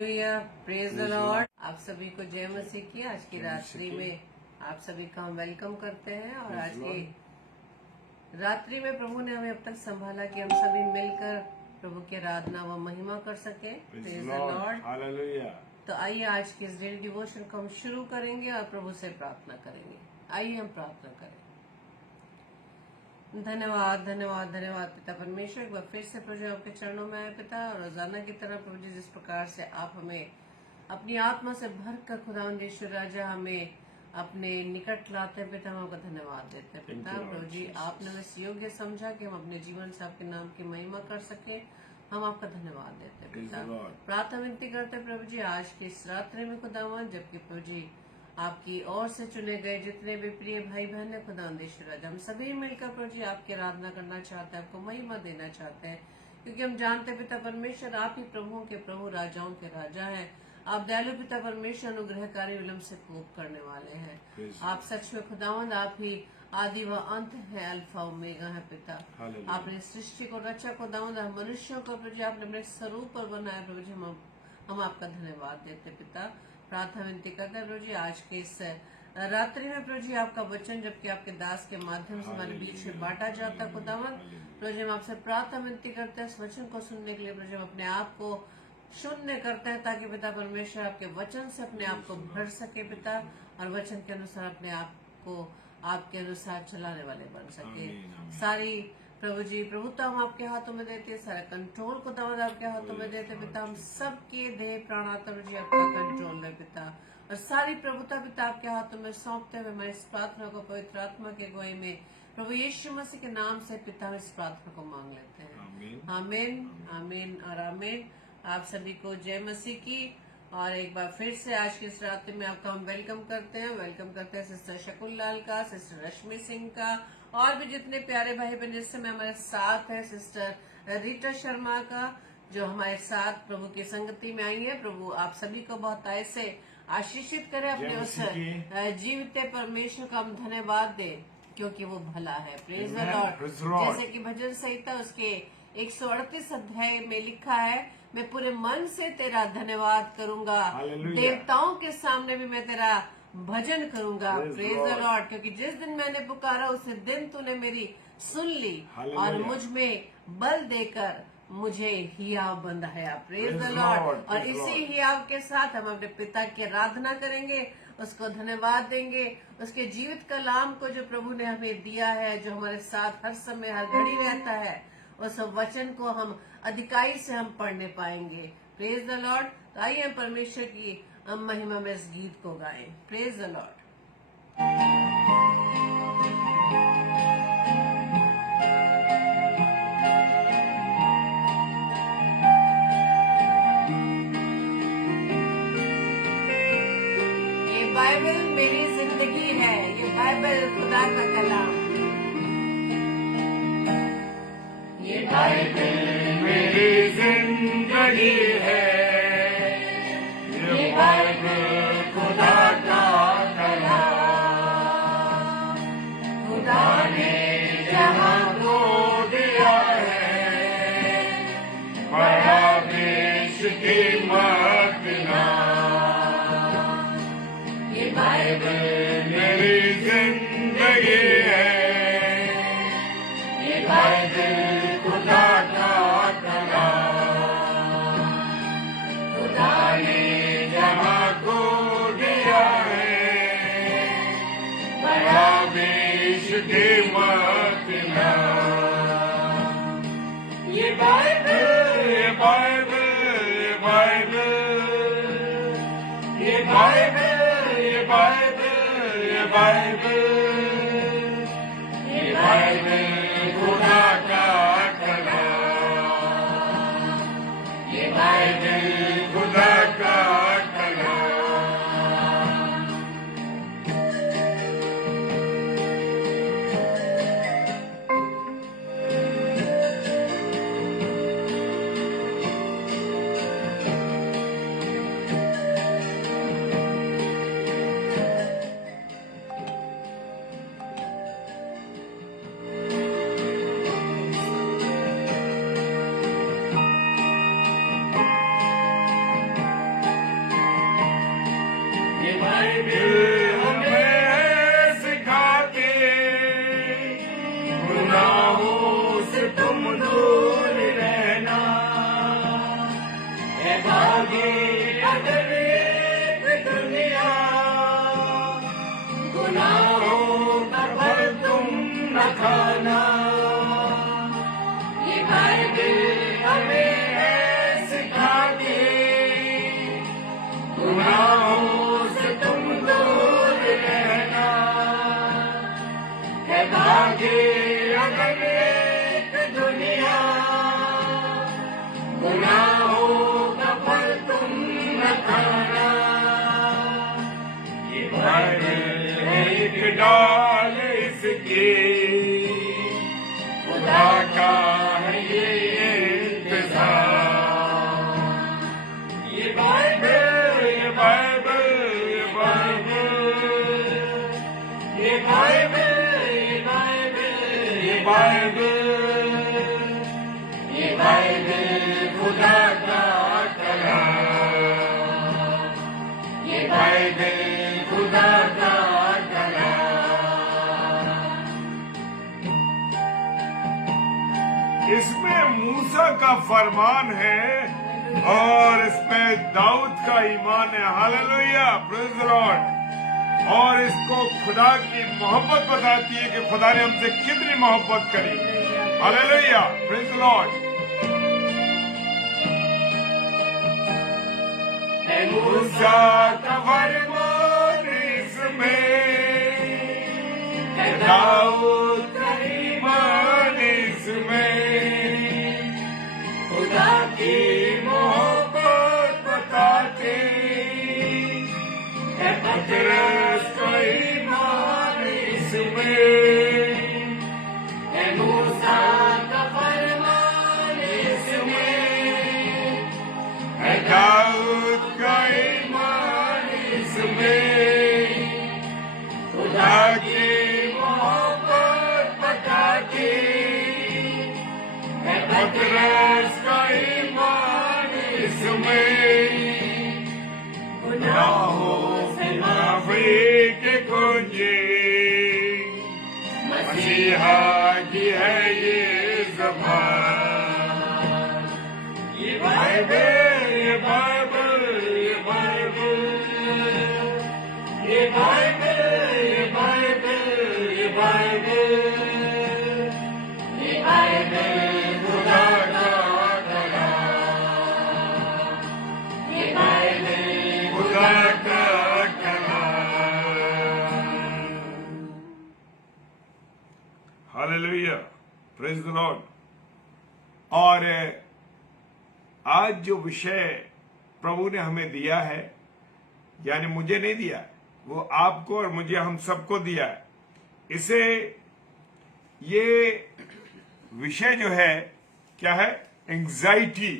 Praise the Lord. आप सभी को जय मसीह की आज की रात्रि में आप सभी का हम वेलकम करते हैं। और आज की रात्रि में प्रभु ने हमें अब तक संभाला कि हम सभी मिलकर प्रभु की आराधना व महिमा कर सके। Praise the Lord, hallelujah. तो आइए आज के इस डेली डिवोशन को हम शुरू करेंगे और प्रभु से प्रार्थना करेंगे। आइए हम प्रार्थना करें। धन्यवाद धन्यवाद धन्यवाद पिता परमेश्वर, एक बार फिर से प्रभु आपके चरणों में आए पिता। और रोजाना की तरह प्रभु जी जिस प्रकार से आप हमें अपनी आत्मा से भर कर खुदावंद यीशु राजा हमें अपने निकट लाते हैं पिता, हम आपका धन्यवाद देते हैं पिता। प्रभु जी आपने हमें इस योग्य समझा कि हम अपने जीवन से आपके नाम की महिमा कर सके, हम आपका धन्यवाद देते हैं पिता। प्रार्थना विनती करते हैं प्रभु जी आज की इस रात्रि में खुदावंद, जबकि प्रभु जी आपकी ओर से चुने गए जितने भी प्रिय भाई बहन है खुदावंद यीशु राजा, हम सभी मिलकर प्रभु जी आपकी आराधना करना चाहते हैं, आपको महिमा देना चाहते हैं, क्योंकि हम जानते हैं पिता परमेश्वर आप ही प्रभुओं के प्रभु राजाओं के राजा हैं। आप दयालु पिता परमेश्वर अनुग्रहकारी विलम्ब से कोप करने वाले हैं। आप सच में खुदावंद आप ही आदि व अंत है, अल्फा ओमेगा है पिता। आपने सृष्टि को रचा खुदावंद, हम मनुष्यों को प्रभु जी आपने अपने स्वरूप पर बनाया प्रभु जी, हम आपका धन्यवाद देते पिता। प्रार्थना विनती करते हैं प्रभु जी आज के इस रात्रि में प्रभु जी आपका वचन जबकि आपके दास के माध्यम से हमारे बीच में बांटा जाता है खुदावंद, प्रभु जी हम आपसे प्रार्थना विनती करते हैं इस वचन को सुनने के लिए प्रभु जी हम अपने आप को शून्य करते हैं, ताकि पिता परमेश्वर आपके वचन से अपने आप को भर सके पिता, और वचन के अनुसार अपने आप को आपके अनुसार चलाने वाले बन सके। सारी प्रभु जी प्रभुता हम आपके हाथों में देते हैं, सारा कंट्रोल को दावत आपके हाथों में देते पिता। हम सबके देह प्राण आत्मा जी आपका कंट्रोल है पिता, और सारी प्रभुता पिता आपके हाथों में सौंपते हुए मैं इस प्रार्थना को पवित्र आत्मा के अगुवाई में प्रभु यीशु मसीह के नाम से पिता इस प्रार्थना को मांग लेते हैं। आमीन आमीन और आमीन। आप सभी को जय मसीह की। और एक बार फिर से आज की इस रात्रि में आपका हम वेलकम करते हैं सिस्टर शकुल लाल का, सिस्टर रश्मि सिंह का, और भी जितने प्यारे भाई बहन जिस समय हमारे साथ है, सिस्टर रीटा शर्मा का जो हमारे साथ प्रभु की संगति में आई है। प्रभु आप सभी को बहुत ऐसे आशीषित करे, अपने उस जीवित परमेश्वर का हम धन्यवाद दें क्योंकि वो भला है। Praise the Lord. जैसे कि भजन संहिता उसके 138 अध्याय में लिखा है, मैं पूरे मन से तेरा धन्यवाद करूंगा, देवताओं के सामने भी मैं तेरा भजन करूंगा। Praise the Lord. क्योंकि जिस दिन मैंने पुकारा उस दिन तूने मेरी सुन ली और मुझ में बल देकर मुझे हियाव बंधाया। Praise the Lord. और इसी हियाव के साथ हम अपने पिता की आराधना करेंगे, उसको धन्यवाद देंगे, उसके जीवित कलाम को जो प्रभु ने हमें दिया है, जो हमारे साथ हर समय हर घड़ी रहता है, उस वचन को हम अधिकाई से हम पढ़ने पाएंगे। Praise the Lord. तो आइए हम परमेश्वर की महिमा में इस गीत को गाएं। Praise the Lord. ये बाइबल मेरी जिंदगी है, ये बाइबल खुदा का कलाम। ये बाइबल मेरी जिंदगी है, ये बाइबल खुदा का कलाम। खुदा ने जहां को दिया है, बड़ा बेशकीमत नाम। ये बाइबल मेरी जिंदगी है, ये बाइबल खुदा का कलाम। खुदा ने जहां को दिया है, बड़ा बेशकीमत नाम। ये बाइबल ये बाइबल ये बाइबल ये बाइबल ये बाइबल ये बाइबल ये बाइबल खुदा का कलाम। ये बाइबल खुदा का कलाम। बाइबल हमें सिखाती, गुनाहों से तुम दूर रहना, है भागी अगर एक दुनिया, गुनाहों का फल तुम न खाना। ये बाइबल हमें है सिखाती, गुनाहों से तुम दूर रहना, है भागी अगर एक दुनिया, गुनाहों का फल तुम न खाना। ये बाइबल है एक डाल इसकी, खुदा का है ये इंतजार। ये बाइबल, ये बाइबल, ये बाइबल, ये बाइबल, ये बाइबल, ये बाइबल, ये बाइबल खुदा का कलाम, ये बाइबल खुदा का कलाम। इसमें मूसा का फरमान है और इसमें दाऊद का ईमान है। Hallelujah, praise the Lord. और इसको खुदा की मोहब्बत बताती है कि खुदा ने हमसे कितनी मोहब्बत करी। Hallelujah, praise the Lord. मूसा का फरमान इसमें, दाऊद का ईमान इसमें, खुदा की मोहब्बत बताते है, पतरस का ईमान इसमें, है मूसा का फरमान इसमें, है दाऊद का ईमान इसमें, खुदा की मोहब्बत बताती है, पतरस का ईमान इसमें, गुनाहों से माफी के कुंजी, मसीहा की है ये ज़बान। ये बाइबल, ये बाइबल, ये बाइबल, ये बाइबल, ये बाइबल, ये बाइबल, ये बाइबल खुदा का कलाम, ये बाइबल खुदा का कलाम। Hallelujah, praise the Lord. और आज जो विषय प्रभु ने हमें दिया है, यानी मुझे नहीं दिया, वो आपको और मुझे हम सबको दिया है। इसे ये विषय जो है क्या है? एंजाइटी।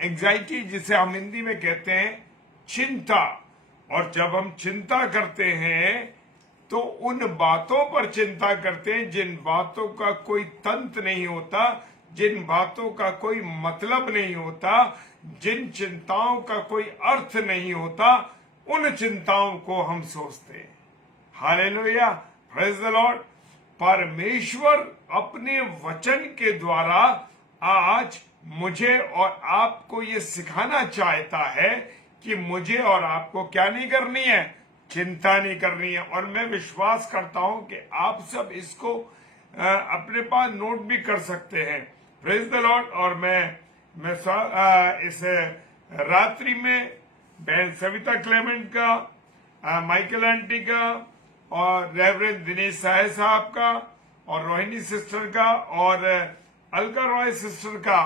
एंजाइटी जिसे हम हिंदी में कहते हैं चिंता। और जब हम चिंता करते हैं तो उन बातों पर चिंता करते हैं जिन बातों का कोई तंत्र नहीं होता, जिन बातों का कोई मतलब नहीं होता, जिन चिंताओं का कोई अर्थ नहीं होता, उन चिंताओं को हम सोचते हैं। Hallelujah, praise the Lord. परमेश्वर अपने वचन के द्वारा आज मुझे और आपको ये सिखाना चाहता है कि मुझे और आपको क्या नहीं करनी है? चिंता नहीं करनी है। और मैं विश्वास करता हूं कि आप सब इसको अपने पास नोट भी कर सकते हैं। Praise the Lord. और मैं इस रात्रि में बहन सविता क्लेमेंट का, माइकल आंटी का और रेवरेंड दिनेश साहे साहब का और रोहिणी सिस्टर का और अलका रॉय सिस्टर का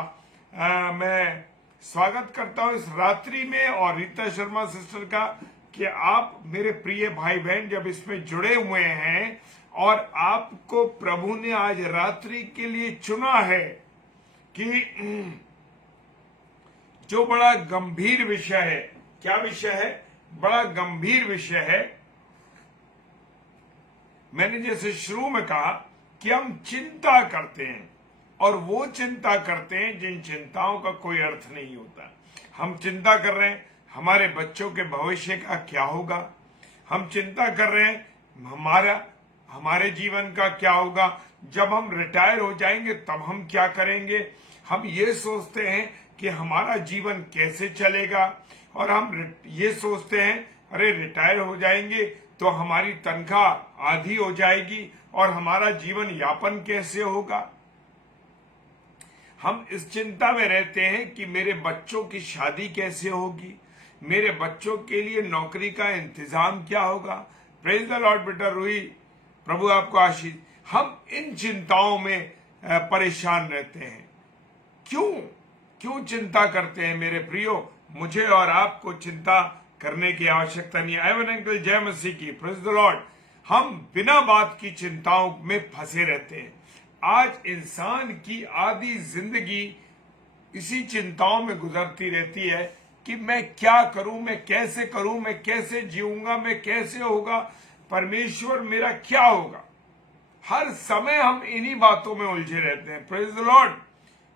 मैं स्वागत करता हूं इस रात्रि में, और रीता शर्मा सिस्टर का, कि आप मेरे प्रिय भाई बहन जब इसमें जुड़े हुए हैं और आपको प्रभु ने आज रात्रि के लिए चुना है कि जो बड़ा गंभीर विषय है। क्या विषय है? बड़ा गंभीर विषय है। मैंने जैसे शुरू में कहा कि हम चिंता करते हैं, और वो चिंता करते हैं जिन चिंताओं का कोई अर्थ नहीं होता। हम चिंता कर रहे हैं हमारे बच्चों के भविष्य का क्या होगा, हम चिंता कर रहे हैं हमारे जीवन का क्या होगा, जब हम रिटायर हो जाएंगे तब हम क्या करेंगे। हम ये सोचते हैं कि हमारा जीवन कैसे चलेगा, और हम ये सोचते हैं अरे रिटायर हो जाएंगे तो हमारी तनख्वाह आधी हो जाएगी और हमारा जीवन यापन कैसे होगा। हम इस चिंता में रहते हैं कि मेरे बच्चों की शादी कैसे होगी, मेरे बच्चों के लिए नौकरी का इंतजाम क्या होगा। प्रेज द लॉर्ड बेटा रूही, प्रभु आपको आशीष। हम इन चिंताओं में परेशान रहते हैं। क्यों चिंता करते हैं मेरे प्रियो। मुझे और आपको चिंता करने की आवश्यकता नहीं है। एवन अंकल जय मसीह की, प्रेज द लॉर्ड। हम बिना बात की चिंताओं में फंसे रहते हैं। आज इंसान की आधी जिंदगी इसी चिंताओं में गुजरती रहती है कि मैं क्या करूं, मैं कैसे करूं, मैं कैसे जीऊंगा, मैं कैसे होगा, परमेश्वर मेरा क्या होगा। हर समय हम इन्हीं बातों में उलझे रहते हैं। Praise the Lord.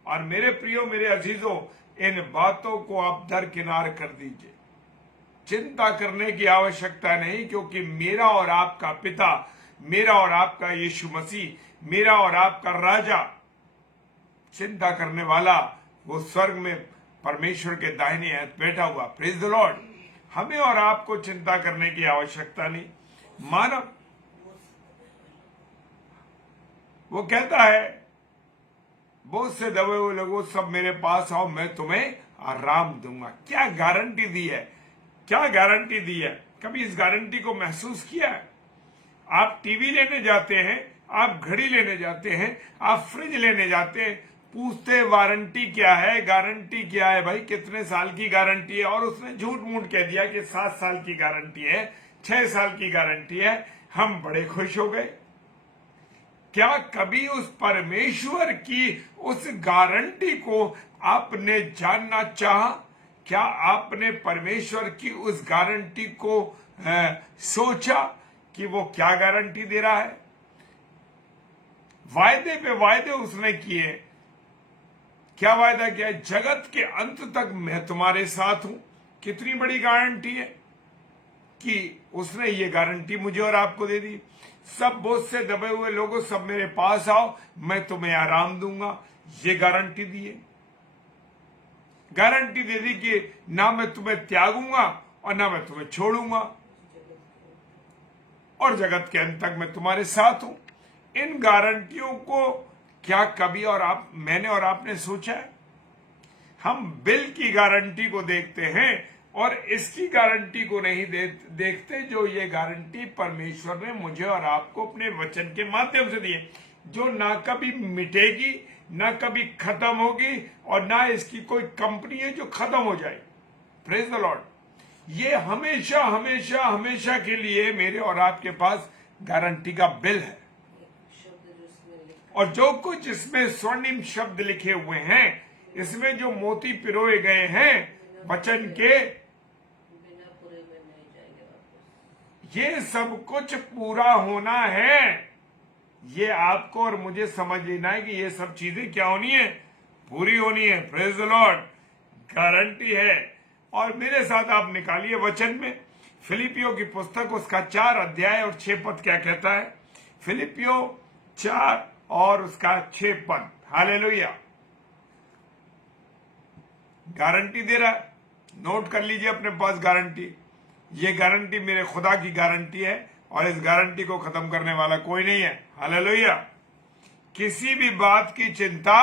और मेरे प्रियो, मेरे अजीजों, इन बातों को आप दरकिनार कर दीजिए। चिंता करने की आवश्यकता नहीं, क्योंकि मेरा और आपका पिता, मेरा और आपका यीशु मसीह, मेरा और आपका राजा, चिंता करने वाला, वो स्वर्ग में परमेश्वर के दाहिने हाथ बैठा हुआ। Praise the Lord. हमें और आपको चिंता करने की आवश्यकता नहीं। मानव वो कहता है, बहुत से दबे हुए लोगों सब मेरे पास आओ, मैं तुम्हें आराम दूंगा। क्या गारंटी दी है, क्या गारंटी दी है। कभी इस गारंटी को महसूस किया है। आप टीवी लेने जाते हैं, आप घड़ी लेने जाते हैं, आप फ्रिज लेने जाते हैं, पूछते वारंटी क्या है, गारंटी क्या है, भाई कितने साल की गारंटी है। और उसने झूठ मूठ कह दिया कि 7 साल की गारंटी है, 6 साल की गारंटी है। हम बड़े खुश हो गए। क्या कभी उस परमेश्वर की उस गारंटी को आपने जानना चाहा? क्या आपने परमेश्वर की उस गारंटी को सोचा कि वो क्या गारंटी दे रहा है? वायदे पे वायदे उसने किए। क्या वायदा किया? जगत के अंत तक मैं तुम्हारे साथ हूं। कितनी बड़ी गारंटी है कि उसने ये गारंटी मुझे और आपको दे दी। सब बोझ से दबे हुए लोगों सब मेरे पास आओ, मैं तुम्हें आराम दूंगा। ये गारंटी दी है। गारंटी दे दी कि ना मैं तुम्हें त्यागूंगा और ना मैं तुम्हें छोड़ूंगा, और जगत के अंत तक मैं तुम्हारे साथ हूं। इन गारंटियों को क्या कभी मैंने और आपने सोचा है? हम बिल की गारंटी को देखते हैं और इसकी गारंटी को नहीं देखते, जो ये गारंटी परमेश्वर ने मुझे और आपको अपने वचन के माध्यम से दी है, जो ना कभी मिटेगी, ना कभी खत्म होगी, और ना इसकी कोई कंपनी है जो खत्म हो जाए। Praise the Lord. ये हमेशा हमेशा हमेशा के लिए मेरे और आपके पास गारंटी का बिल है। और जो कुछ इसमें स्वर्णिम शब्द लिखे हुए हैं, इसमें जो मोती पिरोए गए हैं वचन के, ये सब कुछ पूरा होना है। ये आपको और मुझे समझ लेना है कि ये सब चीजें क्या होनी है? पूरी होनी है। Praise the Lord. गारंटी है। और मेरे साथ आप निकालिए वचन में फिलिपियो की पुस्तक, उसका 4 अध्याय और 6 पद क्या कहता है। फिलिपियो 4 और उसका 6 पद। हालेलुया। गारंटी दे रहा है। नोट कर लीजिए अपने पास गारंटी। ये गारंटी मेरे खुदा की गारंटी है, और इस गारंटी को खत्म करने वाला कोई नहीं है। हालेलुया। किसी भी बात की चिंता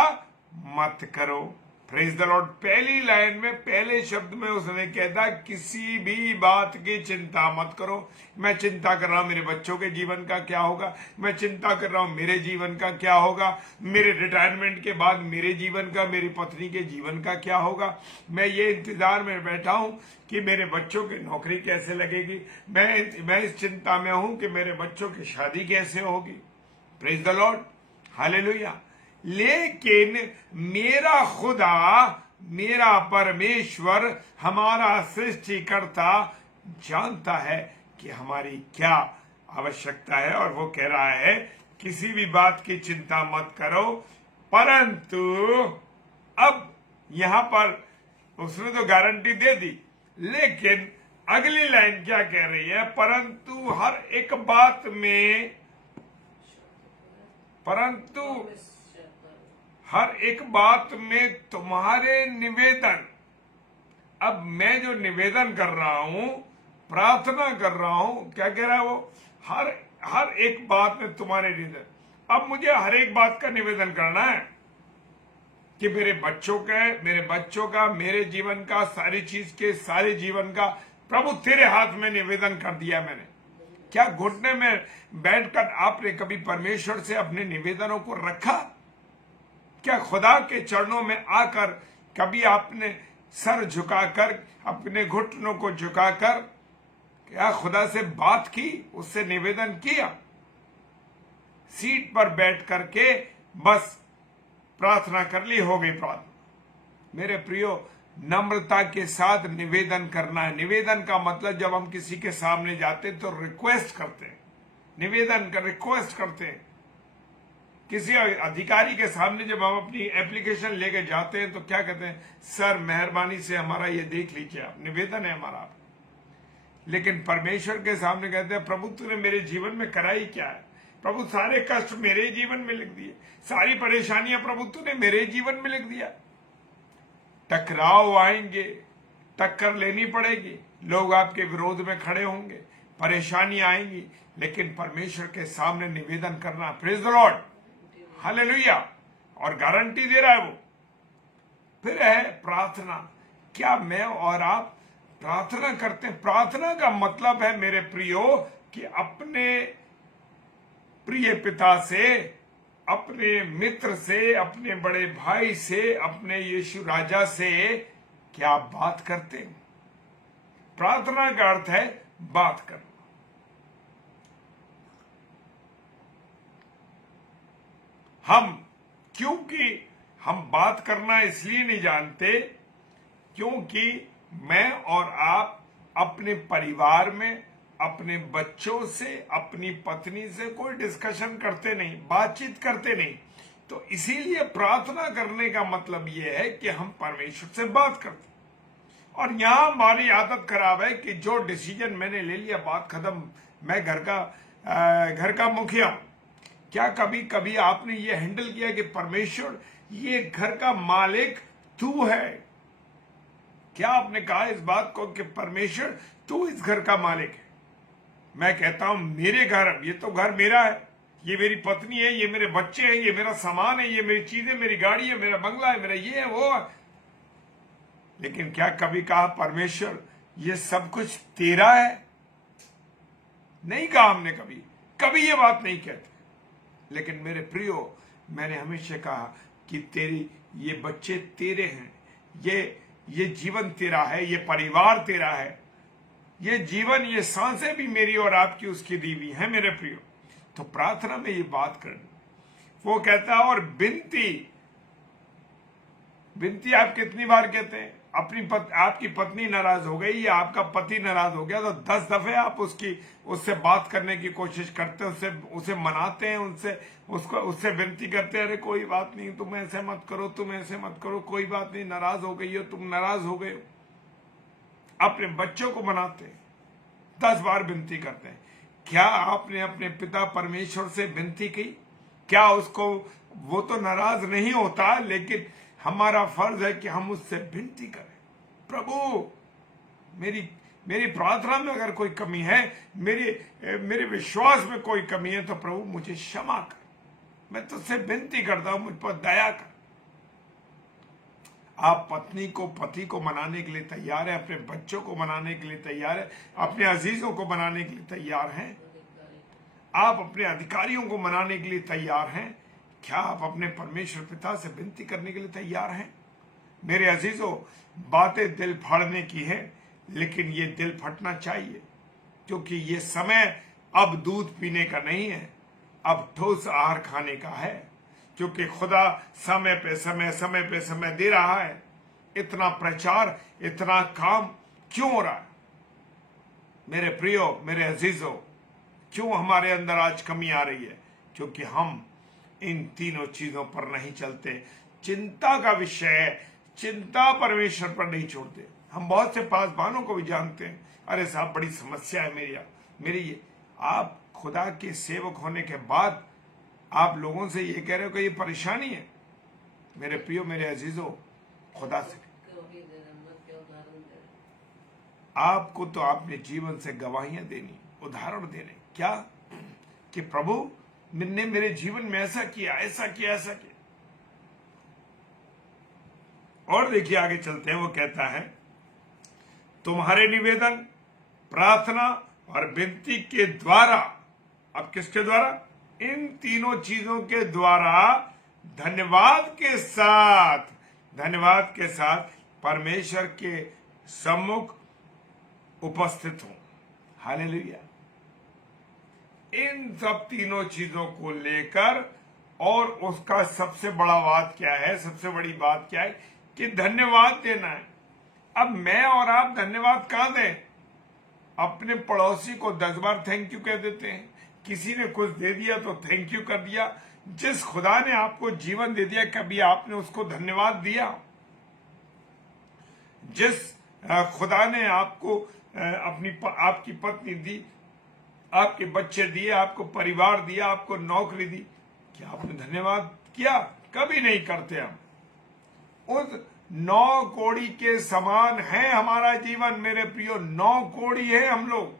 मत करो। Praise the Lord. पहली लाइन में, पहले शब्द में उसने कहता, किसी भी बात की चिंता मत करो। मैं चिंता कर रहा हूं मेरे बच्चों के जीवन का क्या होगा, मैं चिंता कर रहा हूं मेरे जीवन का क्या होगा, मेरे रिटायरमेंट के बाद मेरे जीवन का, मेरी पत्नी के जीवन का क्या होगा। मैं ये इंतजार में बैठा हूं कि मेरे बच्चों की नौकरी कैसे लगेगी। मैं इस चिंता में हूं कि मेरे बच्चों की शादी कैसे होगी। Praise the Lord. हालेलुया। लेकिन मेरा खुदा, मेरा परमेश्वर, हमारा सृष्टिकर्ता जानता है कि हमारी क्या आवश्यकता है, और वो कह रहा है किसी भी बात की चिंता मत करो। परंतु अब यहां पर उसने तो गारंटी दे दी, लेकिन अगली लाइन क्या कह रही है? परंतु हर एक बात में तुम्हारे निवेदन। अब मैं जो निवेदन कर रहा हूं, प्रार्थना कर रहा हूं, क्या कह रहा है वो? हर एक बात में तुम्हारे निवेदन। अब मुझे हर एक बात का निवेदन करना है कि मेरे बच्चों का, मेरे जीवन का, सारी चीज के, सारे जीवन का प्रभु तेरे हाथ में निवेदन कर दिया मैंने। क्या घुटने में बैठकर आपने कभी परमेश्वर से अपने निवेदनों को रखा? क्या खुदा के चरणों में आकर कभी आपने सर झुकाकर, अपने घुटनों को झुकाकर क्या खुदा से बात की, उससे निवेदन किया? सीट पर बैठ करके बस प्रार्थना कर ली, हो गई प्रार्थना। मेरे प्रियो, नम्रता के साथ निवेदन करना है। निवेदन का मतलब जब हम किसी के सामने जाते तो रिक्वेस्ट करते हैं, निवेदन कर रिक्वेस्ट करते हैं। किसी अधिकारी के सामने जब हम अपनी एप्लीकेशन लेके जाते हैं तो क्या कहते हैं? सर मेहरबानी से हमारा ये देख लीजिए आप, निवेदन है हमारा। लेकिन परमेश्वर के सामने कहते हैं प्रभु तूने मेरे जीवन में कराई क्या है? प्रभु सारे कष्ट मेरे जीवन में लिख दिए, सारी परेशानियां प्रभु तूने मेरे जीवन में लिख दिया। टकराव आएंगे, टक्कर लेनी पड़ेगी, लोग आपके विरोध में खड़े होंगे, परेशानी आएंगी, लेकिन परमेश्वर के सामने निवेदन करना। Praise the Lord, hallelujah. और गारंटी दे रहा है वो। फिर है प्रार्थना। क्या मैं और आप प्रार्थना करते हैं? प्रार्थना का मतलब है मेरे प्रियो कि अपने प्रिय पिता से, अपने मित्र से, अपने बड़े भाई से, अपने यीशु राजा से क्या आप बात करते हैं? प्रार्थना का अर्थ है बात करना। क्योंकि हम बात करना इसलिए नहीं जानते क्योंकि मैं और आप अपने परिवार में, अपने बच्चों से, अपनी पत्नी से कोई डिस्कशन करते नहीं, बातचीत करते नहीं। तो इसीलिए प्रार्थना करने का मतलब यह है कि हम परमेश्वर से बात करते। और यहां हमारी आदत खराब है कि जो डिसीजन मैंने ले लिया, बात खत्म, मैं घर का मुखिया हूं। क्या कभी कभी आपने ये हैंडल किया कि परमेश्वर ये घर का मालिक तू है? क्या आपने कहा इस बात को कि परमेश्वर तू इस घर का मालिक है? मैं कहता हूं मेरे घर, ये तो घर मेरा है, ये मेरी पत्नी है, ये मेरे बच्चे हैं, ये मेरा सामान है, ये मेरी चीजें, मेरी गाड़ी है, मेरा बंगला है, मेरा ये है वो है। लेकिन क्या कभी कहा परमेश्वर ये सब कुछ तेरा है? नहीं कहा हमने कभी ये बात नहीं कहते। लेकिन मेरे प्रियो, मैंने हमेशा कहा कि तेरी ये बच्चे तेरे हैं, ये जीवन तेरा है, ये परिवार तेरा है, ये जीवन, ये सांसें भी मेरी और आपकी उसकी दी हुई है मेरे प्रियो। तो प्रार्थना में ये बात करनी। वो कहता है और बिनती आप कितनी बार कहते हैं? आपकी पत्नी नाराज हो गई या आपका पति नाराज हो गया तो 10 दफे आप उससे बात करने की कोशिश करते हैं, उसे मनाते हैं, उससे विनती करते हैं, अरे कोई बात नहीं, तुम ऐसे मत करो, कोई बात नहीं, नाराज हो गई हो, तुम नाराज हो गए हो। अपने बच्चों को मनाते हैं, 10 बार विनती करते हैं। क्या आपने अपने पिता परमेश्वर से विनती की? क्या वो तो नाराज नहीं होता, लेकिन हमारा फर्ज है कि हम उससे विनती करें, प्रभु मेरी प्रार्थना में अगर कोई कमी है, मेरे विश्वास में कोई कमी है तो प्रभु मुझे क्षमा कर, मैं तुझसे विनती करता हूं, मुझ पर दया कर। आप पत्नी को, पति को मनाने के लिए तैयार है, अपने बच्चों को मनाने के लिए तैयार है, अपने अजीजों को मनाने के लिए तैयार हैं, आप अपने अधिकारियों को मनाने के लिए तैयार हैं। क्या आप अपने परमेश्वर पिता से विनती करने के लिए तैयार हैं? मेरे अजीजों, बातें दिल फाड़ने की है, लेकिन ये दिल फटना चाहिए, क्योंकि ये समय अब दूध पीने का नहीं है, अब ठोस आहार खाने का है, क्योंकि खुदा समय पे समय दे रहा है। इतना प्रचार, इतना काम क्यों हो रहा है? मेरे प्रियो, मेरे अजीजों, क्यों हमारे अंदर आज कमी आ रही है? क्योंकि हम इन तीनों चीजों पर नहीं चलते। चिंता का विषय है, चिंता परमेश्वर पर नहीं छोड़ते। हम बहुत से पासवानों को भी जानते हैं, अरे साहब बड़ी समस्या है मेरी ये। आप खुदा के सेवक होने के बाद आप लोगों से ये कह रहे हो कि ये परेशानी है। मेरे प्रियो, मेरे अजीजों, खुदा से आपको तो आपने जीवन से गवाहियां देनी, उदाहरण देने, क्या कि प्रभु ने मेरे जीवन में ऐसा किया, ऐसा किया, ऐसा किया। और देखिए आगे चलते हैं, वो कहता है तुम्हारे निवेदन, प्रार्थना और विनती के द्वारा, अब किसके द्वारा? इन तीनों चीजों के द्वारा धन्यवाद के साथ परमेश्वर के सम्मुख उपस्थित हूं। हालेलुया। इन सब तीनों चीजों को लेकर, और उसका सबसे बड़ा बात क्या है, सबसे बड़ी बात क्या है कि धन्यवाद देना है। अब मैं और आप धन्यवाद कहां दें? अपने पड़ोसी को 10 बार थैंक यू कह देते हैं। किसी ने कुछ दे दिया तो थैंक यू कर दिया। जिस खुदा ने आपको जीवन दे दिया, कभी आपने उसको धन्यवाद दिया? जिस खुदा ने आपको आपकी पत्नी दी, आपके बच्चे दिए, आपको परिवार दिया, आपको नौकरी दी, क्या आपने धन्यवाद किया? कभी नहीं करते हम। उस 9 कौड़ी के समान है हमारा जीवन मेरे प्रियो। 9 कौड़ी है हम लोग।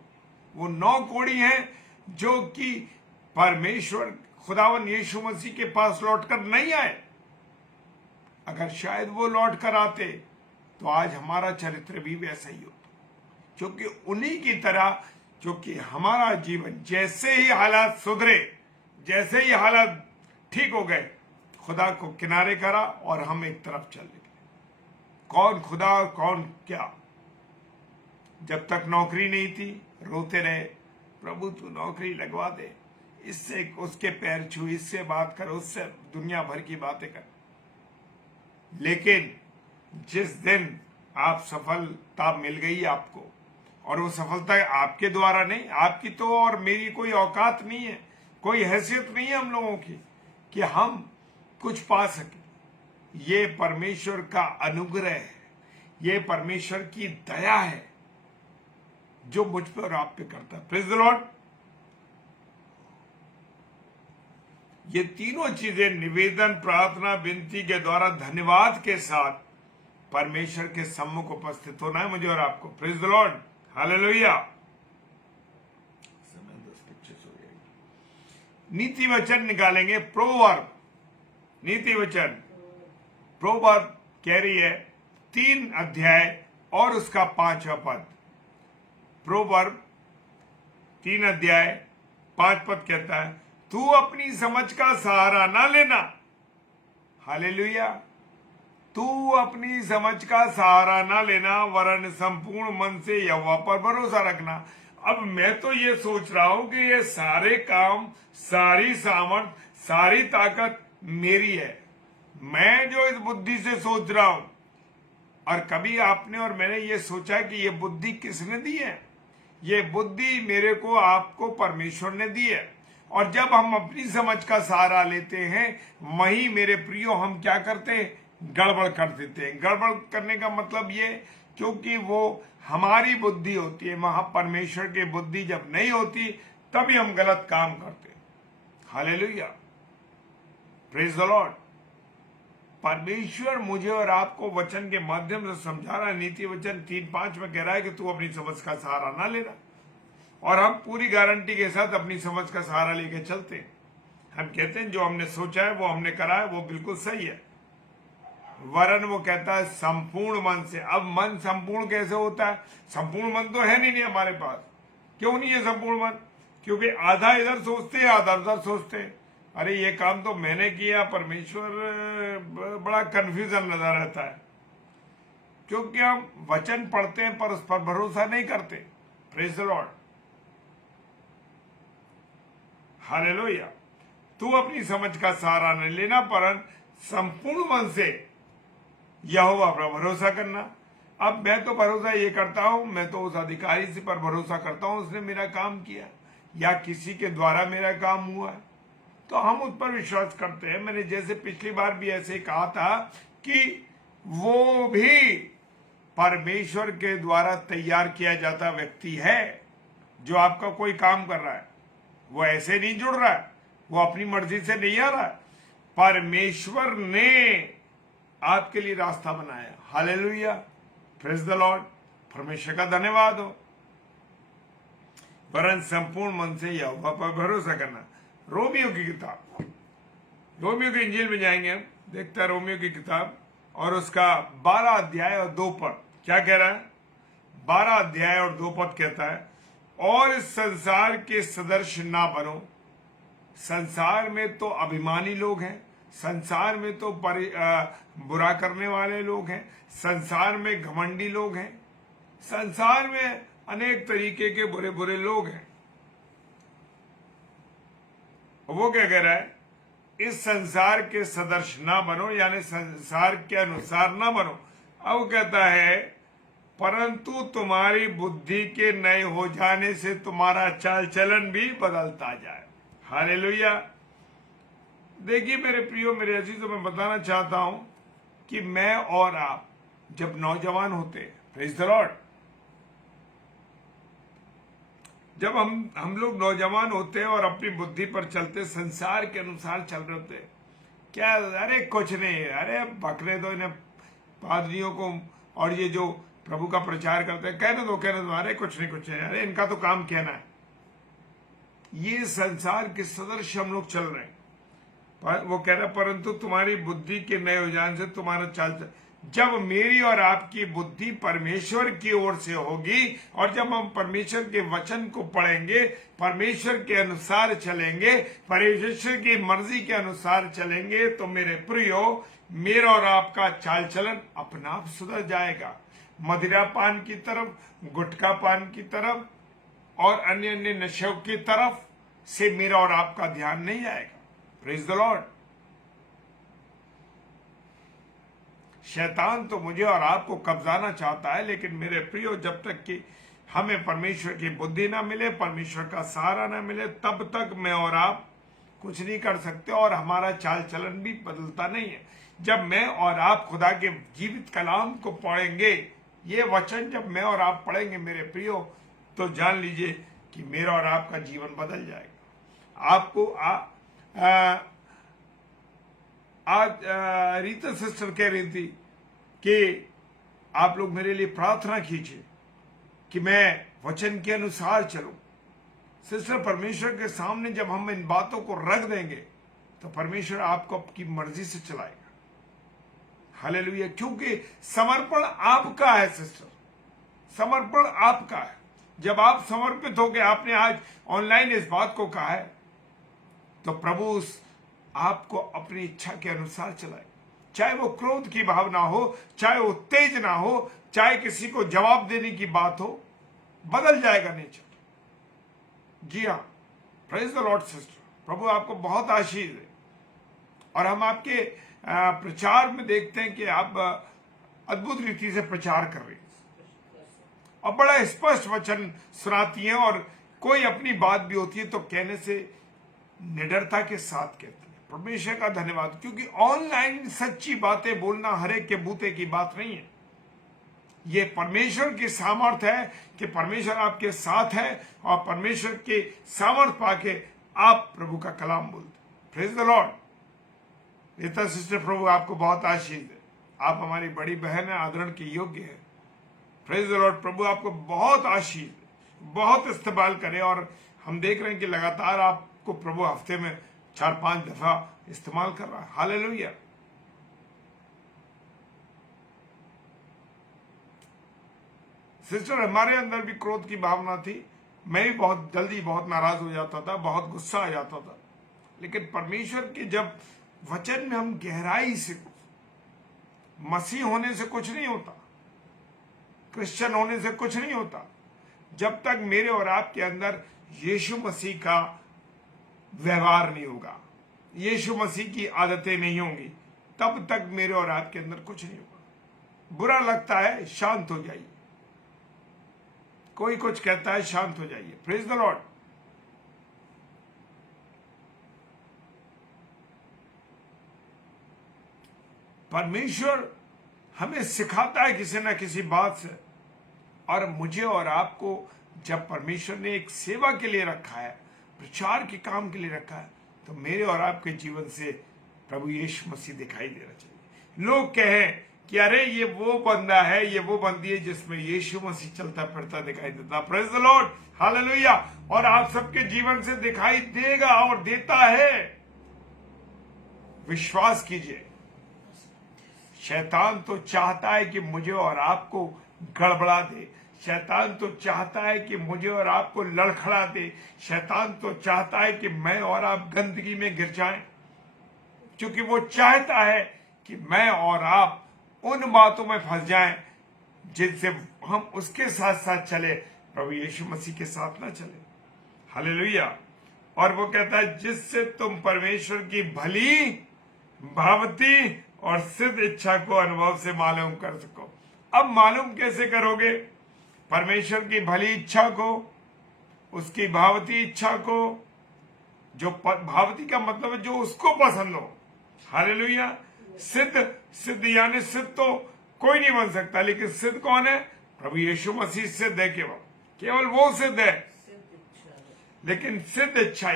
वो 9 कौड़ी है जो कि परमेश्वर खुदावन यीशु मसीह के पास लौटकर नहीं आए। अगर शायद वो लौट कर आते तो आज हमारा चरित्र भी वैसा ही होता, क्योंकि उन्हीं की तरह, क्योंकि हमारा जीवन जैसे ही हालात सुधरे, जैसे ही हालात ठीक हो गए, खुदा को किनारे करा और हम एक तरफ चल निकले। कौन खुदा और कौन क्या? जब तक नौकरी नहीं थी रोते रहे, प्रभु तू नौकरी लगवा दे, इससे उसके पैर छू, इससे बात कर, उससे दुनिया भर की बातें कर। लेकिन जिस दिन आप सफलता मिल गई आपको, और वो सफलता आपके द्वारा नहीं, आपकी तो और मेरी कोई औकात नहीं है, कोई हैसियत नहीं है हम लोगों की कि हम कुछ पा सके। ये परमेश्वर का अनुग्रह है, ये परमेश्वर की दया है जो मुझ पे और आप पे करता है। Praise the Lord. ये तीनों चीजें, निवेदन, प्रार्थना, विनती के द्वारा धन्यवाद के साथ परमेश्वर के सम्मुख उपस्थित होना है मुझे और आपको। Praise the Lord. हालेलुया। नीति वचन निकालेंगे, प्रोवर्ब। नीति वचन प्रोवर्ब कह रही है 3 अध्याय और उसका 5वां पद। प्रोवर्ब 3 अध्याय 5 पद कहता है, तू अपनी समझ का सहारा ना लेना। हालेलुया। तू अपनी समझ का सहारा ना लेना, वरन संपूर्ण मन से यहोवा पर भरोसा रखना। अब मैं तो ये सोच रहा हूं कि ये सारे काम, सारी सामर्थ, सारी ताकत मेरी है। मैं जो इस बुद्धि से सोच रहा हूं, और कभी आपने और मैंने ये सोचा कि ये बुद्धि किसने दी है? ये बुद्धि मेरे को, आपको परमेश्वर ने दी है। और जब हम अपनी समझ का सहारा लेते हैं, वही मेरे प्रियो हम क्या करते हैं? गड़बड़ कर देते हैं। गड़बड़ करने का मतलब ये, क्योंकि वो हमारी बुद्धि होती है, वहां परमेश्वर की बुद्धि जब नहीं होती तभी हम गलत काम करते हैं। हालेलुया। Praise the Lord. परमेश्वर मुझे और आपको वचन के माध्यम से समझा रहा है। नीति वचन 3:5 में कह रहा है कि तू अपनी समझ का सहारा ना लेना, और हम पूरी गारंटी के साथ अपनी समझ का सहारा लेके चलते हैं। हम कहते हैं जो हमने सोचा है, वो हमने करा है, वो बिल्कुल सही है। वरन वो कहता है संपूर्ण मन से। अब मन संपूर्ण कैसे होता है? संपूर्ण मन तो है नहीं हमारे पास। क्यों नहीं है संपूर्ण मन? क्योंकि आधा इधर सोचते हैं, आधा उधर सोचते हैं। अरे ये काम तो मैंने किया, परमेश्वर, बड़ा कंफ्यूजन नजर रहता है, क्योंकि हम वचन पढ़ते हैं पर उस पर भरोसा नहीं करते। Praise the Lord. हालेलुया। तू अपनी समझ का सहारा नहीं लेना, परंतु संपूर्ण मन से यहोवा पर भरोसा करना। अब मैं तो भरोसा ये करता हूं, मैं तो उस अधिकारी से पर भरोसा करता हूं, उसने मेरा काम किया, या किसी के द्वारा मेरा काम हुआ, तो हम उस पर विश्वास करते हैं। मैंने जैसे पिछली बार भी ऐसे कहा था कि वो भी परमेश्वर के द्वारा तैयार किया जाता व्यक्ति है। जो आपका कोई काम कर रहा है वो ऐसे नहीं जुड़ रहा है, वो अपनी मर्जी से नहीं आ रहा है, परमेश्वर ने आपके लिए रास्ता बनाया। Hallelujah, praise the Lord. परमेश्वर का धन्यवाद हो। वरन संपूर्ण मन से यहोवा पर भरोसा करना। रोमियो की किताब, रोमियो की इंजील में जाएंगे हम, देखते हैं रोमियो की किताब और उसका 12 अध्याय और 2 पद क्या कह रहा है। 12 अध्याय और 2 पद कहता है, और इस संसार के सदृश ना बनो। संसार में तो अभिमानी लोग हैं, संसार में तो बुरा करने वाले लोग हैं, संसार में घमंडी लोग हैं, संसार में अनेक तरीके के बुरे बुरे लोग हैं। वो क्या कह रहा है, इस संसार के सदृश ना बनो, यानी संसार के अनुसार ना बनो। अब कहता है, परंतु तुम्हारी बुद्धि के नए हो जाने से तुम्हारा चाल चलन भी बदलता जाए। हालेलुया। देखिए मेरे प्रियो, मेरे अजीजों, मैं बताना चाहता हूं कि मैं और आप जब नौजवान होते, प्रेज द लॉर्ड, जब हम लोग नौजवान होते हैं और अपनी बुद्धि पर चलते, संसार के अनुसार चल रहे होते, क्या अरे कुछ नहीं, अरे बकरे दो इन्हें पादरियों को, और ये जो प्रभु का प्रचार करते हैं कहने दो, अरे कुछ नहीं, अरे इनका तो काम कहना है। ये संसार के सदृश हम लोग चल रहे हैं। वो कह रहा, परंतु तुम्हारी बुद्धि के नए हो जाने से तुम्हारा चाल, जब मेरी और आपकी बुद्धि परमेश्वर की ओर से होगी और जब हम परमेश्वर के वचन को पढ़ेंगे, परमेश्वर के अनुसार चलेंगे, परमेश्वर की मर्जी के अनुसार चलेंगे, तो मेरे प्रियो, मेरा और आपका चाल चलन अपना आप सुधर जाएगा। मदिरा पान की तरफ, गुटखा पान की तरफ और अन्य अन्य नशों की तरफ से मेरा और आपका ध्यान नहीं आएगा। Praise the Lord. शैतान तो मुझे और आपको कब्जाना चाहता है, लेकिन मेरे प्रियो, जब तक कि हमें परमेश्वर की बुद्धि ना मिले, परमेश्वर का सहारा ना मिले, तब तक मैं और आप कुछ नहीं कर सकते और हमारा चाल चलन भी बदलता नहीं है। जब मैं और आप खुदा के जीवित कलाम को पढ़ेंगे, ये वचन जब मैं और आप पढ़ेंगे मेरे प्रियो, तो जान लीजिए कि मेरा और आपका जीवन बदल जाएगा। आपको आज रीता सिस्टर कह रही थी कि आप लोग मेरे लिए प्रार्थना कीजिए कि मैं वचन के अनुसार चलूं। सिस्टर, परमेश्वर के सामने जब हम इन बातों को रख देंगे तो परमेश्वर आपको आपकी मर्जी से चलाएगा। हालेलुया। क्योंकि समर्पण आपका है सिस्टर, समर्पण आपका है। जब आप समर्पित होकर, आपने आज ऑनलाइन इस बात को कहा है, तो प्रभु आपको अपनी इच्छा के अनुसार चलाए। चाहे वो क्रोध की भावना हो, चाहे वो तेज ना हो, चाहे किसी को जवाब देने की बात हो, बदल जाएगा नेचर। जी हाँ, प्रेज द लॉर्ड सिस्टर। प्रभु आपको बहुत आशीष है। और हम आपके प्रचार में देखते हैं कि आप अद्भुत रीति से प्रचार कर रही हैं और बड़ा स्पष्ट वचन सुनाती हैं, और कोई अपनी बात भी होती है तो कहने से निडरता के साथ कहती है। परमेश्वर का धन्यवाद, क्योंकि ऑनलाइन सच्ची बातें बोलना हरेक के बूते की बात नहीं है। ये परमेश्वर की सामर्थ है कि परमेश्वर आपके साथ है, और परमेश्वर के सामर्थ पाके आप प्रभु का कलाम बोलते। Praise the Lord. Rita sister, प्रभु आपको बहुत आशीष है। आप हमारी बड़ी बहन है, आदरण के योग्य है। Praise the Lord. प्रभु आपको बहुत आशीष, बहुत इस्तेमाल करे। और हम देख रहे हैं कि लगातार आपको प्रभु हफ्ते में 4-5 दफा इस्तेमाल कर रहा है। हालेलुया। सिस्टर, हमारे अंदर भी क्रोध की भावना थी। मैं भी बहुत जल्दी बहुत नाराज हो जाता था, बहुत गुस्सा आ जाता था। लेकिन परमेश्वर के जब वचन में हम गहराई से, मसीह होने से कुछ नहीं होता, क्रिश्चियन होने से कुछ नहीं होता, जब तक मेरे और आपके अंदर यीशु मसीह का व्यवहार नहीं होगा, यीशु मसीह की आदतें नहीं होंगी, तब तक मेरे और आपके अंदर कुछ नहीं होगा। बुरा लगता है, शांत हो जाइए। कोई कुछ कहता है, शांत हो जाइए। Praise the Lord. परमेश्वर हमें सिखाता है किसी ना किसी बात से। और मुझे और आपको जब परमेश्वर ने एक सेवा के लिए रखा है, प्रचार के काम के लिए रखा है, तो मेरे और आपके जीवन से प्रभु यीशु मसीह दिखाई देना चाहिए। लोग कहें कि अरे ये वो बंदा है, ये वो बंदी है जिसमें यीशु मसीह चलता फिरता दिखाई देता। Praise the Lord, hallelujah. और आप सबके जीवन से दिखाई देगा और देता है। विश्वास कीजिए, शैतान तो चाहता है कि मुझे और आपको गड़बड़ा दे, शैतान तो चाहता है कि मुझे और आपको लड़खड़ा दे, शैतान तो चाहता है कि मैं और आप गंदगी में गिर जाएं, क्योंकि वो चाहता है कि मैं और आप उन बातों में फंस जाएं जिनसे हम उसके साथ साथ चले, प्रभु यीशु मसीह के साथ ना चले। हालेलुया। और वो कहता है जिससे तुम परमेश्वर की भली, भावती और सिद्ध इच्छा को अनुभव से मालूम कर सको। अब मालूम कैसे करोगे? परमेश्वर की भली इच्छा को, उसकी भावती इच्छा को। जो भावती का मतलब है जो उसको पसंद हो। हालेलुया। सिद्ध यानी सिद्ध तो कोई नहीं बन सकता, लेकिन सिद्ध कौन है? प्रभु यीशु मसीह सिद्ध है, केवल वो सिद्ध है। लेकिन सिद्ध इच्छा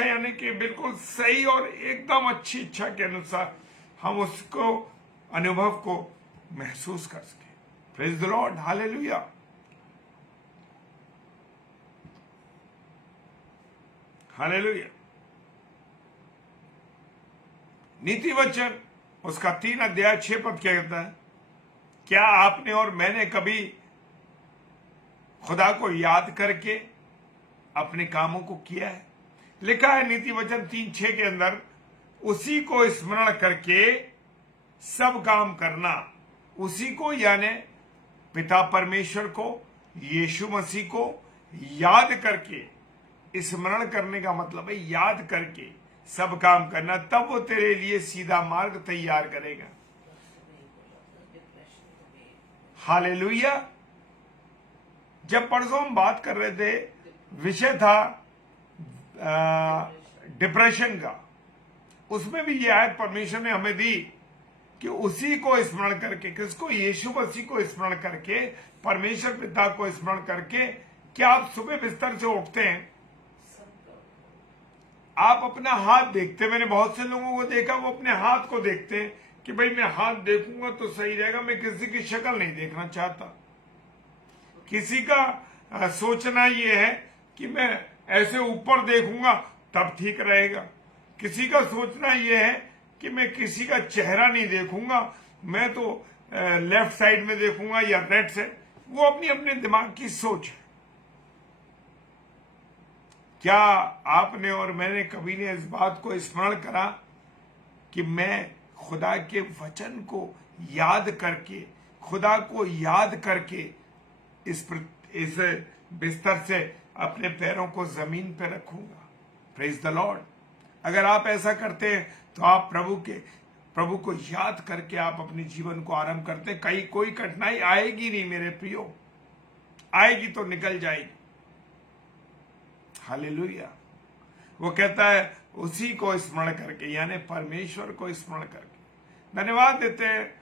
यानी कि बिल्कुल सही और एकदम अच्छी इच्छा के अनुसार हम उसको, अनुभव को महसूस कर सके। Praise the Lord, hallelujah. Hallelujah. नीति वचन उसका 3 अध्याय 6 पद क्या कहता है? क्या आपने और मैंने कभी खुदा को याद करके अपने कामों को किया है? लिखा है नीति वचन 3:6 के अंदर, उसी को स्मरण करके सब काम करना। उसी को यानी पिता परमेश्वर को, यीशु मसीह को याद करके। स्मरण करने का मतलब है याद करके सब काम करना, तब वो तेरे लिए सीधा मार्ग तैयार करेगा। हालेलुया। जब परसों हम बात कर रहे थे, विषय था डिप्रेशन का, उसमें भी ये आयत परमेश्वर ने हमें दी कि उसी को स्मरण करके, किसको? यीशु मसीह को स्मरण करके, परमेश्वर पिता को स्मरण करके। क्या आप सुबह बिस्तर से उठते हैं, आप अपना हाथ देखते? मैंने बहुत से लोगों को देखा, वो अपने हाथ को देखते हैं कि भाई मैं हाथ देखूंगा तो सही रहेगा, मैं किसी की शक्ल नहीं देखना चाहता। किसी का सोचना ये है कि मैं ऐसे ऊपर देखूंगा तब ठीक रहेगा। किसी का सोचना ये है कि मैं किसी का चेहरा नहीं देखूंगा, मैं तो लेफ्ट साइड में देखूंगा या राइट साइड। वो अपनी अपने दिमाग की सोच है। क्या आपने और मैंने कभी ने इस बात को स्मरण करा कि मैं खुदा के वचन को याद करके, खुदा को याद करके इस बिस्तर से अपने पैरों को जमीन पर रखूंगा? Praise the Lord. अगर आप ऐसा करते हैं तो आप प्रभु को याद करके आप अपने जीवन को आरंभ करते हैं। कोई कठिनाई आएगी नहीं मेरे प्रियो, आएगी तो निकल जाएगी। हालेलुया। वो कहता है उसी को स्मरण करके, यानी परमेश्वर को स्मरण करके। धन्यवाद देते हैं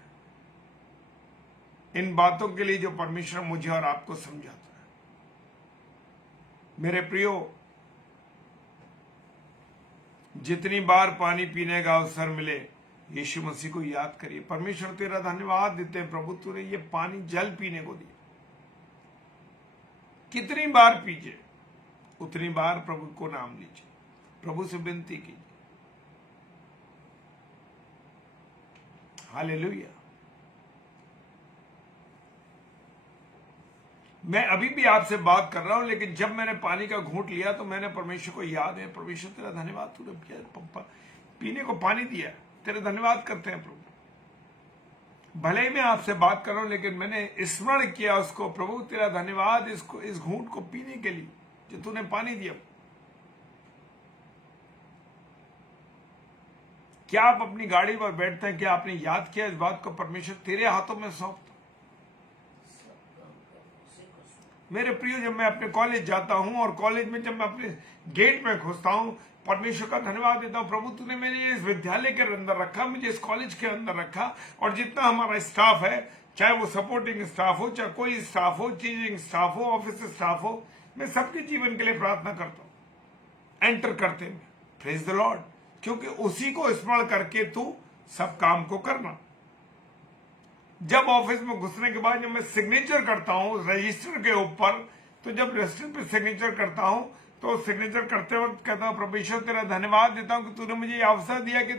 इन बातों के लिए जो परमेश्वर मुझे और आपको समझाता है। मेरे प्रियो, जितनी बार पानी पीने का अवसर मिले, यीशु मसीह को याद करिए। परमेश्वर तेरा धन्यवाद देते हैं प्रभु, तूने ये पानी जल पीने को दिया। कितनी बार पीजिए, उतनी बार प्रभु को नाम लीजिए, प्रभु से विनती कीजिए। हालेलुया। मैं अभी भी आपसे बात कर रहा हूं, लेकिन जब मैंने पानी का घूंट लिया तो मैंने परमेश्वर को याद है, परमेश्वर तेरा धन्यवाद, तूने पीने को पानी दिया, तेरा धन्यवाद करते हैं प्रभु। भले ही मैं आपसे बात कर रहा हूं, लेकिन मैंने स्मरण किया उसको, प्रभु तेरा धन्यवाद इस घूंट को पीने के लिए जो तूने पानी दिया। क्या आप अपनी गाड़ी पर बैठते हैं, क्या आपने याद किया इस बात को, परमेश्वर तेरे हाथों में सौंपता, मेरे प्रियो, जब मैं अपने कॉलेज जाता हूं और कॉलेज में जब मैं अपने गेट में घुसता हूं, परमेश्वर का धन्यवाद देता हूं, प्रभु तूने मुझे इस विद्यालय के अंदर रखा, मुझे इस कॉलेज के अंदर रखा, और जितना हमारा स्टाफ है, चाहे वो सपोर्टिंग स्टाफ हो, चाहे कोई स्टाफ हो, टीचिंग स्टाफ हो, ऑफिस स्टाफ हो, मैं सबके जीवन के लिए प्रार्थना करता हूं एंटर करते में। प्रेज द लॉर्ड, क्योंकि उसी को स्मरण करके तू सब काम को करना। जब ऑफिस में घुसने के बाद जब मैं सिग्नेचर करता हूं रजिस्टर के ऊपर, तो जब रजिस्टर पे सिग्नेचर करता हूं तो सिग्नेचर करते वक्त कहता हूं, परमेश्वर तेरा धन्यवाद देता हूं कि तूने मुझे ये अवसर दिया कि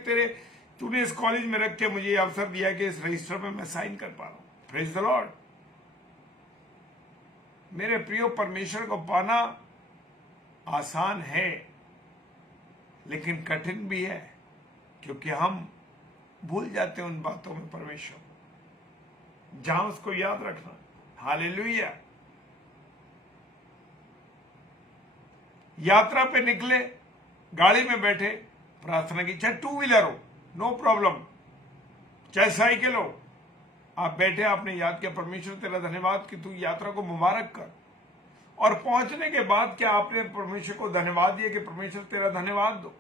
तूने इस कॉलेज में रख के मुझे ये अवसर दिया कि इस रजिस्टर पे मैं साइन कर पा रहा हूं। Praise the Lord. मेरे प्रियो, परमेश्वर को पाना आसान है लेकिन कठिन भी है, क्योंकि हम भूल जाते हैं उन बातों में परमेश्वर, जहां उसको याद रखना। हालेलुया। यात्रा पे निकले, गाड़ी में बैठे, प्रार्थना की, चाहे टू व्हीलर हो, नो प्रॉब्लम, चाहे साइकिल हो, आप बैठे, आपने याद किया, परमेश्वर तेरा धन्यवाद कि तू यात्रा को मुबारक कर। और पहुंचने के बाद क्या आपने परमेश्वर को धन्यवाद दिया कि परमेश्वर तेरा धन्यवाद दो।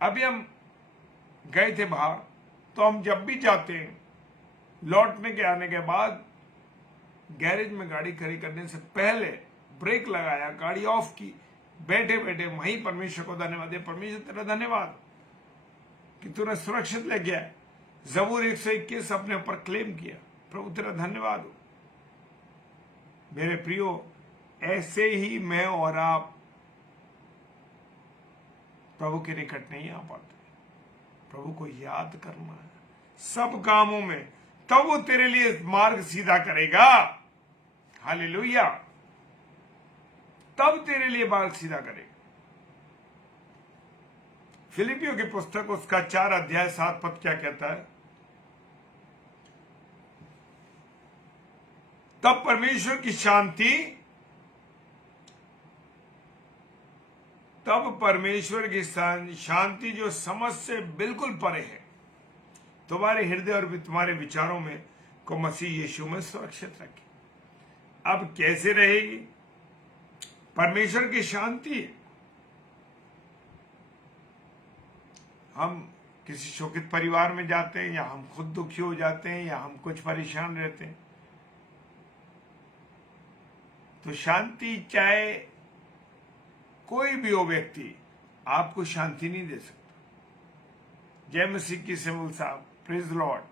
अभी हम गए थे बाहर, तो हम जब भी जाते हैं, लौटने के आने के बाद गैरेज में गाड़ी खड़ी करने से पहले ब्रेक लगाया, गाड़ी ऑफ की, बैठे बैठे वहीं परमेश्वर को धन्यवाद दिया, परमेश्वर तेरा धन्यवाद कि तूने सुरक्षित ले गया। ज़बूर 121 अपने ऊपर क्लेम किया, प्रभु तेरा धन्यवाद हो। मेरे प्रियो, ऐसे ही मैं और आप प्रभु के निकट नहीं आ पाते। प्रभु को याद करना है सब कामों में, तब वो तेरे लिए मार्ग सीधा करेगा। हालेलुया। तब तेरे लिए मार्ग सीधा करेगा। फिलिपियों की पुस्तक उसका 4 अध्याय 7 पद क्या कहता है? तब परमेश्वर की शांति, तब परमेश्वर की शांति जो समझ से बिल्कुल परे है, तुम्हारे हृदय और तुम्हारे विचारों में को मसीह यीशु में सुरक्षित रखे। अब कैसे रहेगी? परमेश्वर की शांति। हम किसी शोकित परिवार में जाते हैं, या हम खुद दुखी हो जाते हैं, या हम कुछ परेशान रहते हैं, तो शांति, चाहे कोई भी हो व्यक्ति, आपको शांति नहीं दे सकता। जय मसीह की सिमल साहब, प्रेज लॉर्ड।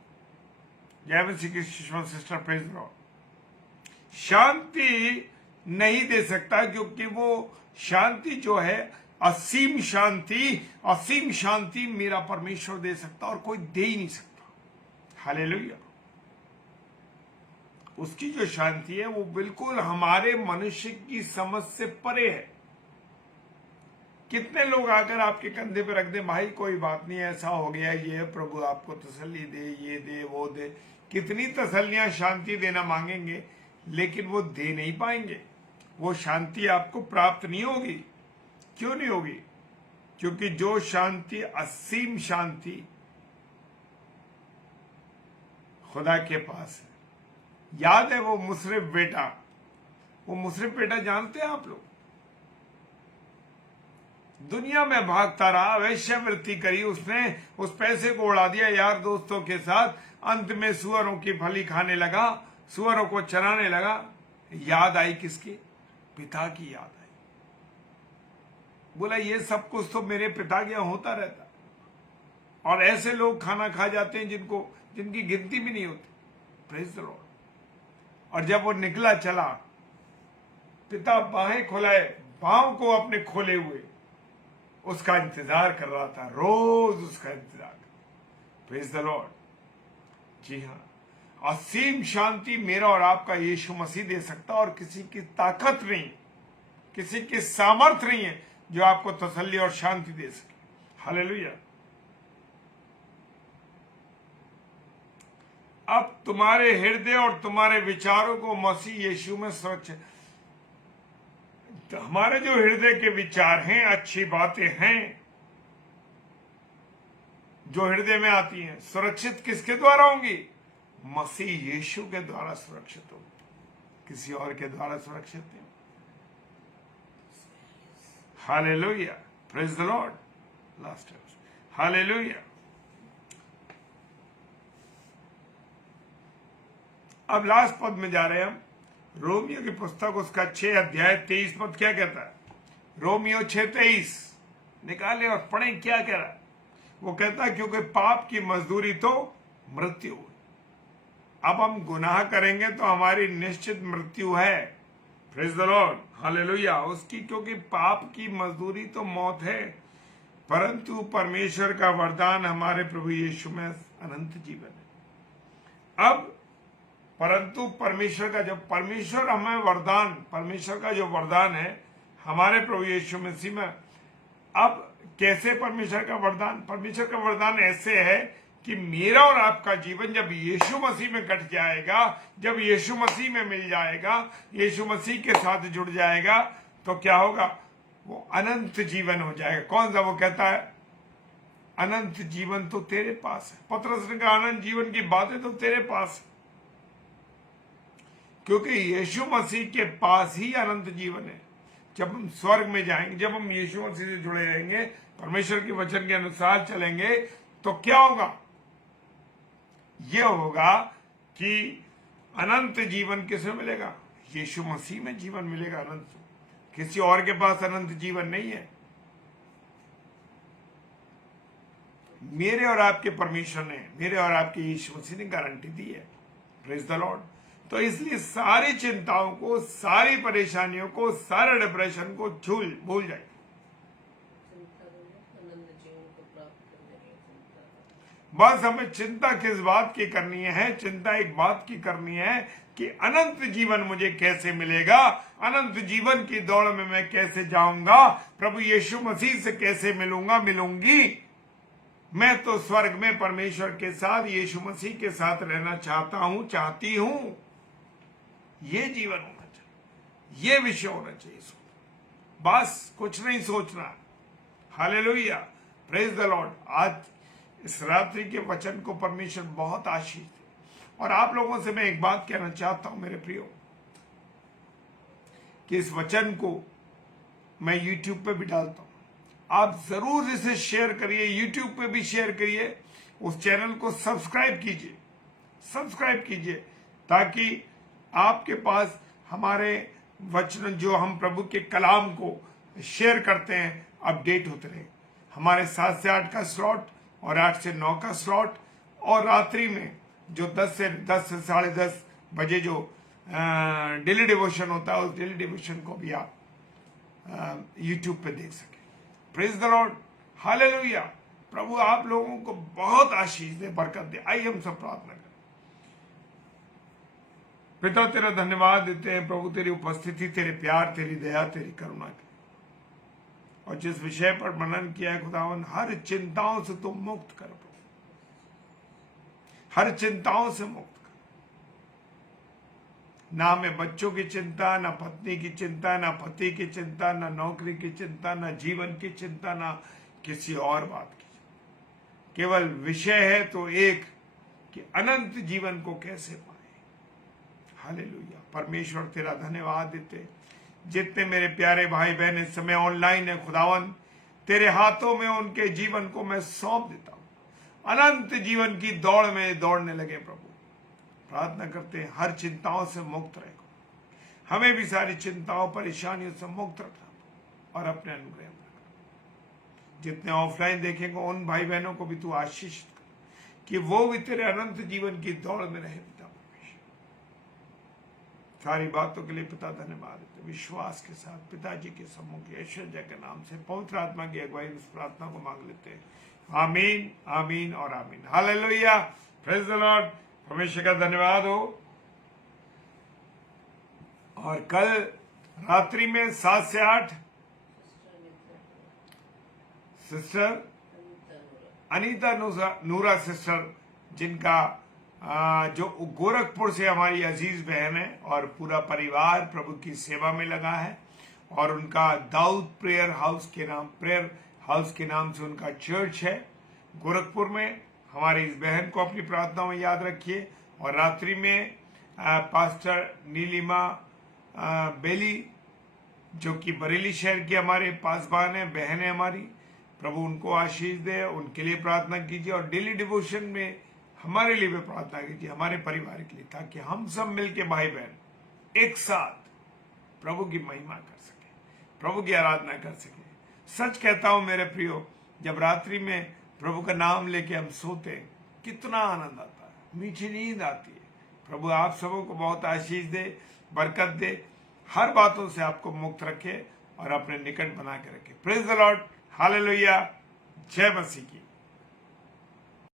जय मसीह की सुषमा सिस्टर, प्रेज लॉर्ड। शांति नहीं दे सकता, क्योंकि वो शांति जो है, असीम शांति मेरा परमेश्वर दे सकता, और कोई दे ही नहीं सकता। हालेलुया। उसकी जो शांति है वो बिल्कुल हमारे मनुष्य की समझ से परे है। कितने लोग आकर आपके कंधे पे रख दे, भाई कोई बात नहीं, ऐसा हो गया, ये प्रभु आपको तसल्ली दे, ये दे, वो दे। कितनी तसल्लियां शांति देना मांगेंगे, लेकिन वो दे नहीं पाएंगे। वो शांति आपको प्राप्त नहीं होगी। क्यों नहीं होगी? क्योंकि जो शांति, असीम शांति खुदा के पास है। याद है वो मुसरिफ बेटा जानते हैं आप लोग? दुनिया में भागता रहा, वैश्यावृत्ति करी उसने, उस पैसे को उड़ा दिया यार दोस्तों के साथ, अंत में सुअरों की फली खाने लगा, सुअरों को चराने लगा। याद आई किसकी? पिता की याद आई। बोला ये सब कुछ तो मेरे पिता के यहां होता रहता, और ऐसे लोग खाना खा जाते हैं जिनकी गिनती भी नहीं होती। Praise the Lord. और जब वो निकला चला, पिता बाहें खोलाए, पांव को अपने खोले हुए उसका इंतजार कर रहा था, रोज उसका इंतजार। Praise the Lord. जी हाँ, असीम शांति मेरा और आपका यीशु मसीह दे सकता, और किसी की ताकत नहीं, किसी की सामर्थ्य नहीं है जो आपको तसल्ली और शांति दे सके। हालेलुया। अब तुम्हारे हृदय और तुम्हारे विचारों को मसीह यीशु में सुरक्षित, तो हमारे जो हृदय के विचार हैं, अच्छी बातें हैं जो हृदय में आती हैं, सुरक्षित किसके द्वारा होंगी? मसीह यीशु के द्वारा सुरक्षित हो, किसी और के द्वारा सुरक्षित नहीं। Hallelujah, praise the Lord. Last hallelujah. अब लास्ट पद में जा रहे हैं हम। रोमियो की पुस्तक उसका 6 अध्याय 23 पद क्या कहता है? रोमियो 6:23 निकाले और पढ़ें क्या कह रहा है। वो कहता है क्योंकि पाप की मजदूरी तो मृत्यु है। अब हम गुनाह करेंगे तो हमारी निश्चित मृत्यु है। Praise the Lord, hallelujah. उसकी क्योंकि पाप की मजदूरी तो मौत है, परंतु परमेश्वर का वरदान हमारे प्रभु यीशु में अनंत जीवन है। अब परंतु परमेश्वर का जब परमेश्वर हमें वरदान, परमेश्वर का जो वरदान है हमारे प्रभु यीशु मसीह में, अब कैसे परमेश्वर का वरदान? परमेश्वर का वरदान ऐसे है कि मेरा और आपका जीवन जब यीशु मसीह में कट जाएगा, जब यीशु मसीह में मिल जाएगा, यीशु मसीह के साथ जुड़ जाएगा, तो क्या होगा? वो अनंत जीवन हो जाएगा। कौन सा? वो कहता है अनंत जीवन तो तेरे पास है। पतरस ने कहा अनंत जीवन की बातें तो तेरे पास है, क्योंकि यीशु मसीह के पास ही अनंत जीवन है। जब हम स्वर्ग में जाएंगे, जब हम यीशु मसीह से जुड़े रहेंगे, परमेश्वर के वचन के अनुसार चलेंगे, तो क्या होगा? यह होगा कि अनंत जीवन किसे मिलेगा? यीशु मसीह में जीवन मिलेगा अनंत। किसी और के पास अनंत जीवन नहीं है। मेरे और आपके परमेश्वर ने, मेरे और आपके यीशु मसीह ने गारंटी दी है। Praise the Lord. तो इसलिए सारी चिंताओं को, सारी परेशानियों को, सारे डिप्रेशन को भूल जाए। बस हमें चिंता किस बात की करनी है? चिंता एक बात की करनी है कि अनंत जीवन मुझे कैसे मिलेगा, अनंत जीवन की दौड़ में मैं कैसे जाऊंगा, प्रभु यीशु मसीह से कैसे मिलूंगी। मैं तो स्वर्ग में परमेश्वर के साथ, यीशु मसीह के साथ रहना चाहता हूं, चाहती हूं। ये जीवन होना चाहिए, ये विषय होना चाहिए। बस कुछ नहीं सोचना। Hallelujah, praise the Lord. आज इस रात्रि के वचन को परमेश्वर बहुत आशीष दे। और आप लोगों से मैं एक बात कहना चाहता हूं मेरे प्रियो, कि इस वचन को मैं YouTube पे भी डालता हूं। आप जरूर इसे शेयर करिए, YouTube पे भी शेयर करिए, उस चैनल को सब्सक्राइब कीजिए, ताकि आपके पास हमारे वचन, जो हम प्रभु के कलाम को शेयर करते हैं, अपडेट होते रहे। हमारे 7 से 8 का स्लॉट और 8 से 9 का स्लॉट, और रात्रि में जो 10 से 10:30 बजे जो डेली डिवोशन होता है, उस डेली डिवोशन को भी आप YouTube पे देख सके। Praise the Lord, hallelujah. प्रभु आप लोगों को बहुत आशीष दे, बरकत दे। आइए हम सब प्रार्थना करें। पिता तेरा धन्यवाद देते हैं प्रभु, तेरी उपस्थिति, तेरे प्यार, तेरी दया, तेरी करुणा की। और जिस विषय पर मनन किया है खुदावन, हर चिंताओं से तुम मुक्त कर प्रभु, हर चिंताओं से मुक्त कर। ना हमें बच्चों की चिंता, ना पत्नी की चिंता, ना पति की चिंता, ना नौकरी की चिंता, ना जीवन की चिंता, ना किसी और बात की चिंता। केवल विषय है तो एक, कि अनंत जीवन को कैसे पाए। हालेलुया। परमेश्वर तेरा धन्यवाद देते। जितने मेरे प्यारे भाई बहन इस समय ऑनलाइन है खुदावन, तेरे हाथों में उनके जीवन को मैं सौंप देता हूं। अनंत जीवन की दौड़ में दौड़ने लगे प्रभु। प्रार्थना करते हैं हर चिंताओं से मुक्त रहे, हमें भी सारी चिंताओं परेशानियों से मुक्त रखना और अपने अनुग्रह में रखना। जितने ऑफलाइन देखेंगे उन भाई बहनों को भी तू आशीष कर, कि वो भी तेरे अनंत जीवन की दौड़ में रहे। पिता परमेश्वर, सारी बातों के लिए पिता धन्यवाद देते। विश्वास के साथ पिताजी के सम्मुख ऐश्वर्य के नाम से पवित्र आत्मा की अगुवाई इस प्रार्थना को मांग लेते हैं। आमीन, आमीन और आमीन। Hallelujah, praise the Lord. परमेश्वर का धन्यवाद हो। और कल रात्रि में 7 से 8 सिस्टर अनीता नूरा सिस्टर, जिनका जो गोरखपुर से हमारी अजीज बहन है, और पूरा परिवार प्रभु की सेवा में लगा है, और उनका दाऊद प्रेयर हाउस के नाम से उनका चर्च है गोरखपुर में। हमारी इस बहन को अपनी प्रार्थना में याद रखिए। और रात्रि में पास्टर नीलिमा बेली जो कि बरेली शहर की हमारे पासबान है, बहन है हमारी, प्रभु उनको आशीष दे, उनके लिए प्रार्थना कीजिए। और डेली डिवोशन में हमारे लिए भी प्रार्थना कीजिए, हमारे परिवार के लिए, ताकि हम सब मिलके भाई बहन एक साथ प्रभु की महिमा कर सके, प्रभु की आराधना कर सके। सच कहता हूं मेरे प्रियो, जब रात्रि में प्रभु का नाम लेके हम सोते हैं, कितना आनंद आता है, मीठी नींद आती है। प्रभु आप सबों को बहुत आशीष दे, बरकत दे, हर बातों से आपको मुक्त रखे और अपने निकट बना के रखे। प्रेज द लॉर्ड, हालेलुया, जय मसीह की।